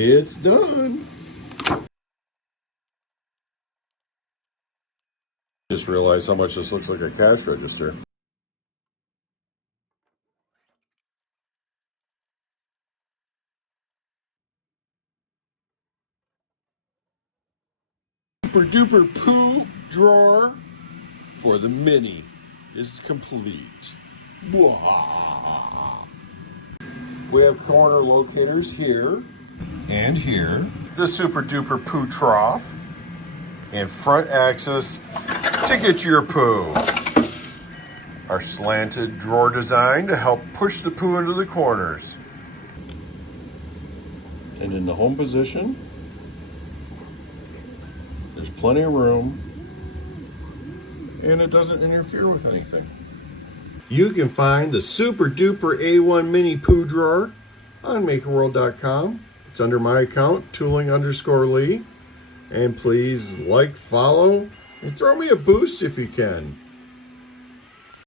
It's done. Just realized how much this looks like a cash register. Super duper poo drawer for the mini is complete. Wah. We have corner locators here and here. The super duper poo trough and front axis to get your poo. Our slanted drawer design to help push the poo into the corners. And in the home position, there's plenty of room and it doesn't interfere with anything. You can find the Super Duper A1 Mini Poo Drawer on MakerWorld.com. It's under my account, tooling_Lee. And please like, follow, and throw me a boost if you can.